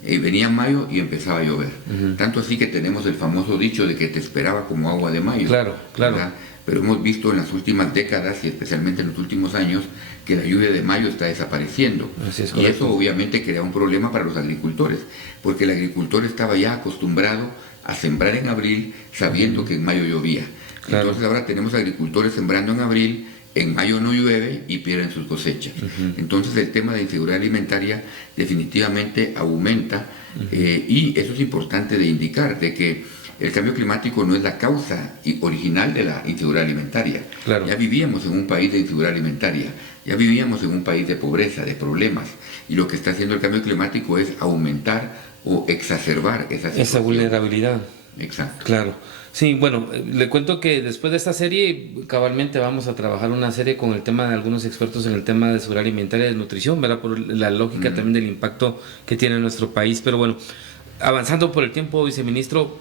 Venía mayo y empezaba a llover. Tanto así que tenemos el famoso dicho de que te esperaba como agua de mayo. Claro, claro. ¿Verdad? Pero hemos visto en las últimas décadas y especialmente en los últimos años que la lluvia de mayo está desapareciendo. Y eso obviamente crea un problema para los agricultores, porque el agricultor estaba ya acostumbrado a sembrar en abril sabiendo que en mayo llovía. Claro. Entonces ahora tenemos agricultores sembrando en abril, en mayo no llueve y pierden sus cosechas. Entonces el tema de inseguridad alimentaria definitivamente aumenta y eso es importante de indicar, de que el cambio climático no es la causa original de la inseguridad alimentaria. Claro. Ya vivíamos en un país de inseguridad alimentaria, ya vivíamos en un país de pobreza, de problemas, y lo que está haciendo el cambio climático es aumentar o exacerbar esa vulnerabilidad. Exacto. Claro. Sí, bueno, le cuento que después de esta serie, cabalmente vamos a trabajar una serie con el tema de algunos expertos en el tema de seguridad alimentaria y de nutrición, ¿verdad? Por la lógica también del impacto que tiene en nuestro país. Pero bueno, avanzando por el tiempo, viceministro,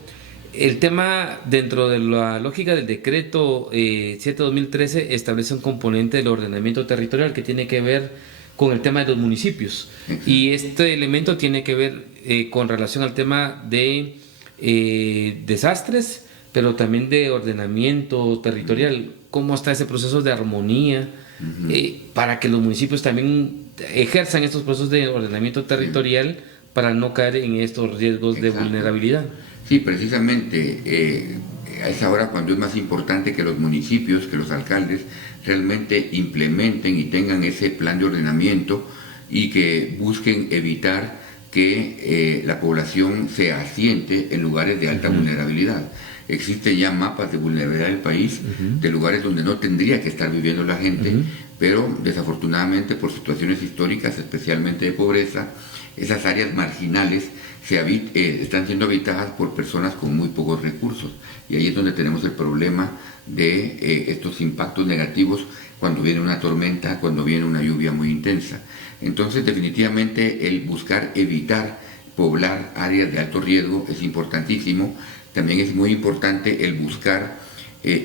el tema dentro de la lógica del decreto 7-2013 establece un componente del ordenamiento territorial que tiene que ver con el tema de los municipios. Y este elemento tiene que ver con relación al tema de desastres, pero también de ordenamiento territorial. ¿Cómo está ese proceso de armonía para que los municipios también ejerzan estos procesos de ordenamiento territorial para no caer en estos riesgos de vulnerabilidad? Sí, precisamente a esa hora cuando es más importante que los municipios, que los alcaldes realmente implementen y tengan ese plan de ordenamiento y que busquen evitar que la población se asiente en lugares de alta vulnerabilidad. Existen ya mapas de vulnerabilidad del país, de lugares donde no tendría que estar viviendo la gente, pero desafortunadamente por situaciones históricas, especialmente de pobreza, esas áreas marginales están siendo habitadas por personas con muy pocos recursos. Y ahí es donde tenemos el problema de estos impactos negativos cuando viene una tormenta, cuando viene una lluvia muy intensa. Entonces, definitivamente, el buscar evitar poblar áreas de alto riesgo es importantísimo. También es muy importante el buscar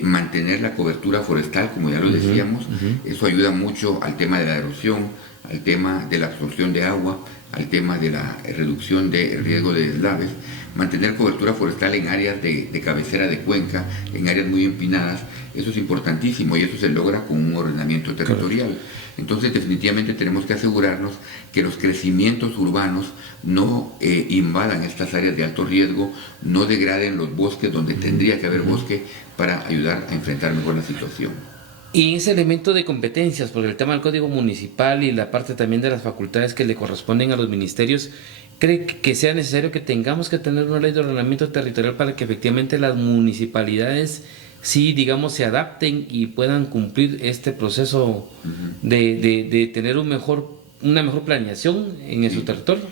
mantener la cobertura forestal, como ya lo decíamos. Eso ayuda mucho al tema de la erosión, al tema de la absorción de agua, al tema de la reducción del riesgo de deslaves, mantener cobertura forestal en áreas de cabecera de cuenca, en áreas muy empinadas. Eso es importantísimo y eso se logra con un ordenamiento territorial. Entonces definitivamente tenemos que asegurarnos que los crecimientos urbanos no invadan estas áreas de alto riesgo, no degraden los bosques donde tendría que haber bosque, para ayudar a enfrentar mejor la situación. Y ese elemento de competencias, porque el tema del Código Municipal y la parte también de las facultades que le corresponden a los ministerios, ¿cree que sea necesario que tengamos que tener una ley de ordenamiento territorial para que efectivamente las municipalidades sí, digamos, se adapten y puedan cumplir este proceso de tener una mejor planeación en su territorio?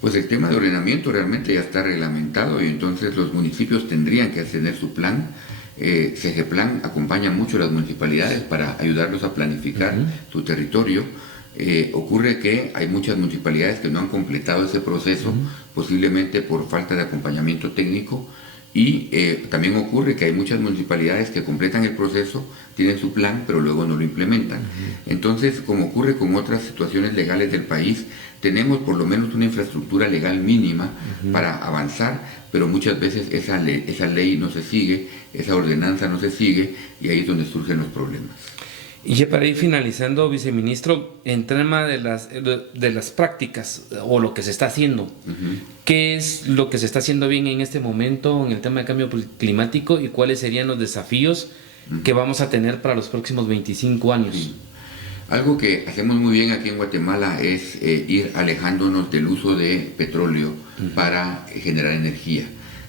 Pues el tema de ordenamiento realmente ya está reglamentado y entonces los municipios tendrían que tener su plan. CGPLAN acompaña mucho a las municipalidades para ayudarlos a planificar su territorio. Ocurre que hay muchas municipalidades que no han completado ese proceso, posiblemente por falta de acompañamiento técnico, y también ocurre que hay muchas municipalidades que completan el proceso, tienen su plan, pero luego no lo implementan. Entonces, como ocurre con otras situaciones legales del país, tenemos por lo menos una infraestructura legal mínima para avanzar, pero muchas veces esa ley no se sigue, esa ordenanza no se sigue, y ahí es donde surgen los problemas. Y ya para ir finalizando, viceministro, en tema de las prácticas o lo que se está haciendo, ¿qué es lo que se está haciendo bien en este momento en el tema de cambio climático y cuáles serían los desafíos que vamos a tener para los próximos 25 años? Sí. Algo que hacemos muy bien aquí en Guatemala es ir alejándonos del uso de petróleo para generar energía.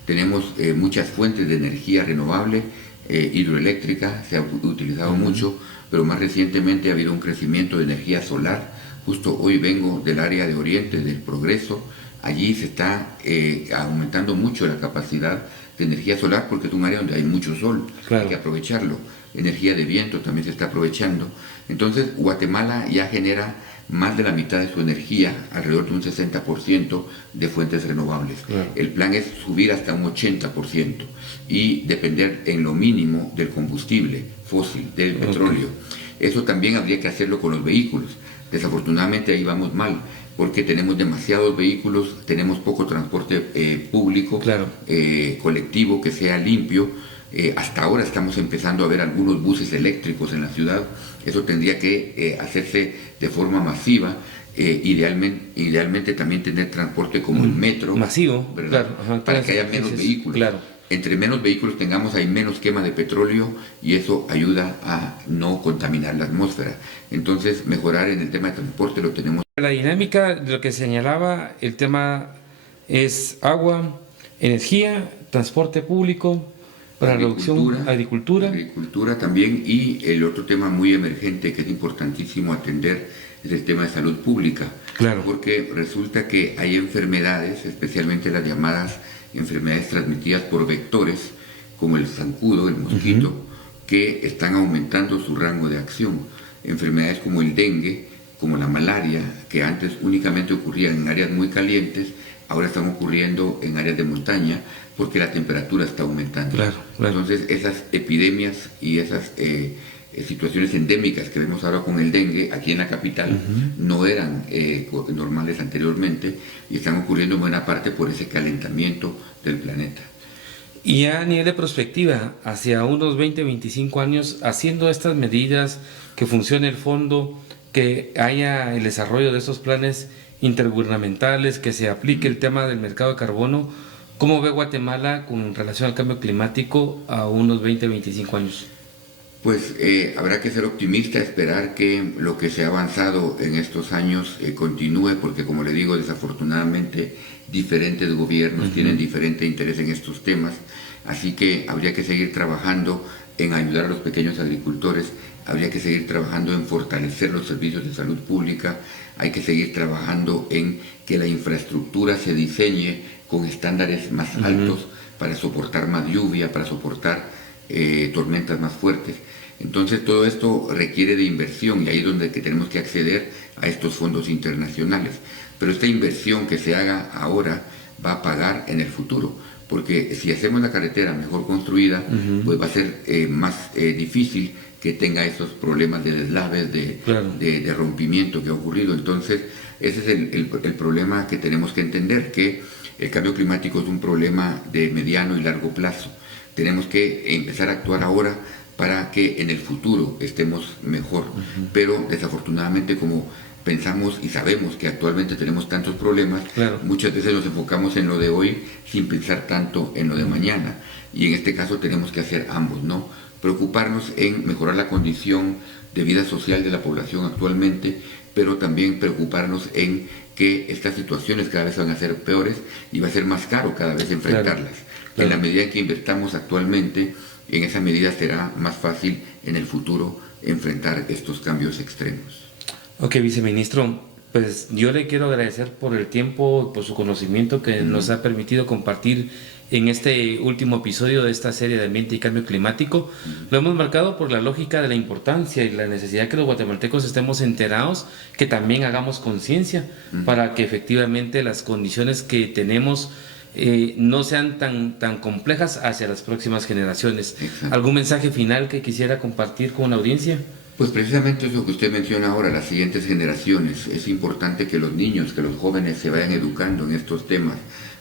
Tenemos muchas fuentes de energía renovable, hidroeléctrica, se ha utilizado mucho, pero más recientemente ha habido un crecimiento de energía solar. Justo hoy vengo del área de Oriente, del Progreso. Allí se está aumentando mucho la capacidad de energía solar porque es un área donde hay mucho sol, hay que aprovecharlo. Energía de viento también se está aprovechando. Entonces Guatemala ya genera más de la mitad de su energía, alrededor de un 60% de fuentes renovables. El plan es subir hasta un 80% y depender en lo mínimo del combustible fósil, del petróleo. Eso también habría que hacerlo con los vehículos. Desafortunadamente ahí vamos mal, porque tenemos demasiados vehículos, tenemos poco transporte público, colectivo que sea limpio. Hasta ahora estamos empezando a ver algunos buses eléctricos en la ciudad. Eso tendría que hacerse de forma masiva. Idealmente también tener transporte como el metro. Masivo, ¿verdad? Para que haya menos vehículos. Entre menos vehículos tengamos, hay menos quema de petróleo y eso ayuda a no contaminar la atmósfera. Entonces, mejorar en el tema de transporte lo tenemos. La dinámica de lo que señalaba, el tema es agua, energía, transporte público, para reducción, agricultura también, y el otro tema muy emergente que es importantísimo atender es el tema de salud pública. Porque resulta que hay enfermedades, especialmente las llamadas enfermedades transmitidas por vectores, como el zancudo, el mosquito, que están aumentando su rango de acción. Enfermedades como el dengue, como la malaria, que antes únicamente ocurrían en áreas muy calientes, ahora están ocurriendo en áreas de montaña porque la temperatura está aumentando. Entonces esas epidemias y esas situaciones endémicas que vemos ahora con el dengue aquí en la capital no eran normales anteriormente y están ocurriendo en buena parte por ese calentamiento del planeta. Y ya a nivel de perspectiva, hacia unos 20, 25 años, haciendo estas medidas, que funcione el fondo, que haya el desarrollo de estos planes intergubernamentales, que se aplique el tema del mercado de carbono, ¿cómo ve Guatemala con relación al cambio climático a unos 20, 25 años? Pues habrá que ser optimista, esperar que lo que se ha avanzado en estos años continúe, porque como le digo, desafortunadamente diferentes gobiernos tienen diferente interés en estos temas, así que habría que seguir trabajando en ayudar a los pequeños agricultores, habría que seguir trabajando en fortalecer los servicios de salud pública, hay que seguir trabajando en que la infraestructura se diseñe con estándares más altos para soportar más lluvia, para soportar tormentas más fuertes. Entonces todo esto requiere de inversión y ahí es donde tenemos que acceder a estos fondos internacionales. Pero esta inversión que se haga ahora va a pagar en el futuro, porque si hacemos la carretera mejor construida, pues va a ser más difícil que tenga esos problemas de deslaves, de rompimiento que ha ocurrido. Entonces, ese es el problema que tenemos que entender, que el cambio climático es un problema de mediano y largo plazo. Tenemos que empezar a actuar ahora para que en el futuro estemos mejor. Pero desafortunadamente, como pensamos y sabemos que actualmente tenemos tantos problemas, muchas veces nos enfocamos en lo de hoy sin pensar tanto en lo de mañana. Y en este caso tenemos que hacer ambos, ¿no? Preocuparnos en mejorar la condición de vida social de la población actualmente, pero también preocuparnos en que estas situaciones cada vez van a ser peores y va a ser más caro cada vez enfrentarlas. En la medida en que invertamos actualmente, en esa medida será más fácil en el futuro enfrentar estos cambios extremos. Ok, viceministro, pues yo le quiero agradecer por el tiempo, por su conocimiento que nos ha permitido compartir en este último episodio de esta serie de Ambiente y Cambio Climático. Lo hemos marcado por la lógica de la importancia y la necesidad que los guatemaltecos estemos enterados, que también hagamos conciencia para que efectivamente las condiciones que tenemos no sean tan complejas hacia las próximas generaciones. Exacto. ¿Algún mensaje final que quisiera compartir con la audiencia? Pues precisamente eso que usted menciona ahora, las siguientes generaciones. Es importante que los niños, que los jóvenes se vayan educando en estos temas,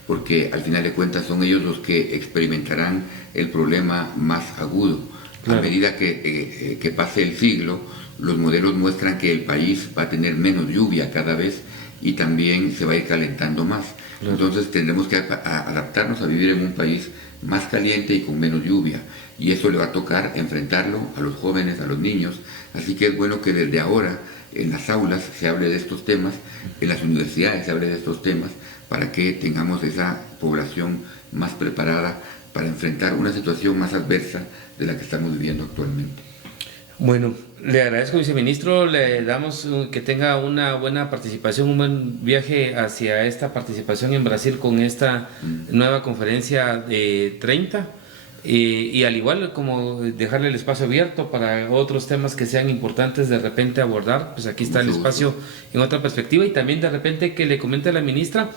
porque al final de cuentas son ellos los que experimentarán el problema más agudo. A medida que pase el siglo, los modelos muestran que el país va a tener menos lluvia cada vez y también se va a ir calentando más. Entonces tendremos que adaptarnos a vivir en un país más caliente y con menos lluvia, y eso le va a tocar enfrentarlo a los jóvenes, a los niños. Así que es bueno que desde ahora en las aulas se hable de estos temas, en las universidades se hable de estos temas, para que tengamos esa población más preparada para enfrentar una situación más adversa de la que estamos viviendo actualmente. Bueno, le agradezco, viceministro, le damos que tenga una buena participación, un buen viaje hacia esta participación en Brasil con esta nueva conferencia de 30. Y al igual como dejarle el espacio abierto para otros temas que sean importantes de repente abordar, pues aquí está el espacio en otra perspectiva, y también de repente que le comente a la ministra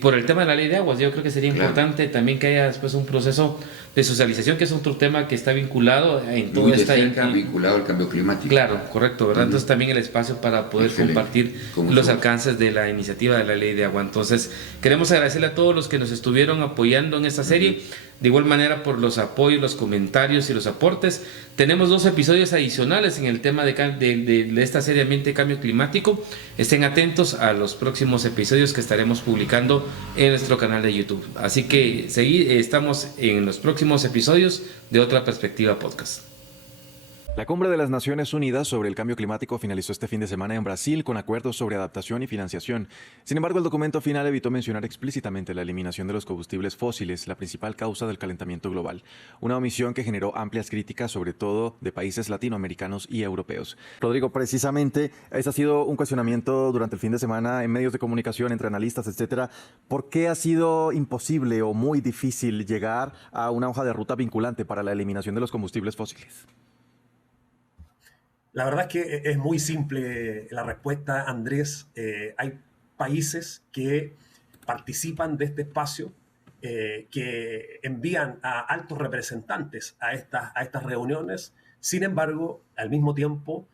por el tema de la ley de aguas. Yo creo que sería importante también que haya después un proceso de socialización, que es otro tema que está vinculado en todo vinculado al cambio climático. Claro, correcto, ¿verdad? Entonces también el espacio para poder compartir los alcances de la iniciativa de la ley de agua. Entonces queremos agradecerle a todos los que nos estuvieron apoyando en esta serie, de igual manera por los apoyos, los comentarios y los aportes. Tenemos 2 episodios adicionales en el tema de esta serie Ambiente y Cambio Climático. Estén atentos a los próximos episodios que estaremos publicando en nuestro canal de YouTube. Así que estamos en los próximos episodios de Otra Perspectiva Podcast. La Cumbre de las Naciones Unidas sobre el Cambio Climático finalizó este fin de semana en Brasil con acuerdos sobre adaptación y financiación. Sin embargo, el documento final evitó mencionar explícitamente la eliminación de los combustibles fósiles, la principal causa del calentamiento global. Una omisión que generó amplias críticas, sobre todo de países latinoamericanos y europeos. Rodrigo, precisamente, ese ha sido un cuestionamiento durante el fin de semana en medios de comunicación, entre analistas, etcétera. ¿Por qué ha sido imposible o muy difícil llegar a una hoja de ruta vinculante para la eliminación de los combustibles fósiles? La verdad es que es muy simple la respuesta, Andrés. Hay países que participan de este espacio, que envían a altos representantes a estas reuniones. Sin embargo, al mismo tiempo,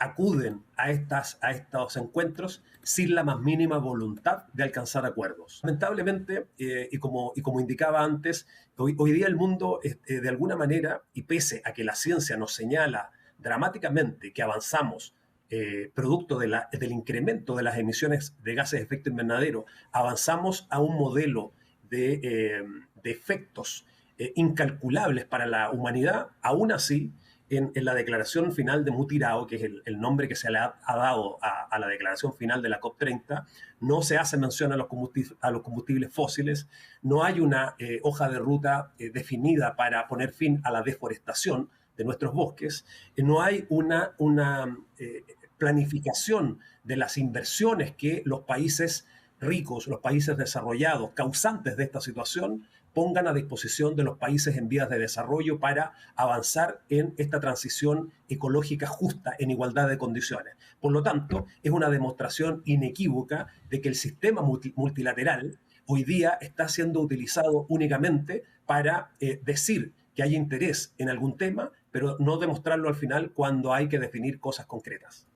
acuden a estos encuentros sin la más mínima voluntad de alcanzar acuerdos. Lamentablemente, y como indicaba antes, hoy día el mundo, de alguna manera, y pese a que la ciencia nos señala dramáticamente que avanzamos producto del incremento de las emisiones de gases de efecto invernadero, avanzamos a un modelo de efectos incalculables para la humanidad. Aún así, en la declaración final de Mutirao, que es el nombre que se le ha dado a la declaración final de la COP30, no se hace mención a los combustibles fósiles, no hay una hoja de ruta definida para poner fin a la deforestación de nuestros bosques, no hay una planificación de las inversiones que los países ricos, los países desarrollados, causantes de esta situación, pongan a disposición de los países en vías de desarrollo para avanzar en esta transición ecológica justa en igualdad de condiciones. Por lo tanto, es una demostración inequívoca de que el sistema multilateral hoy día está siendo utilizado únicamente para decir que hay interés en algún tema, pero no demostrarlo al final cuando hay que definir cosas concretas.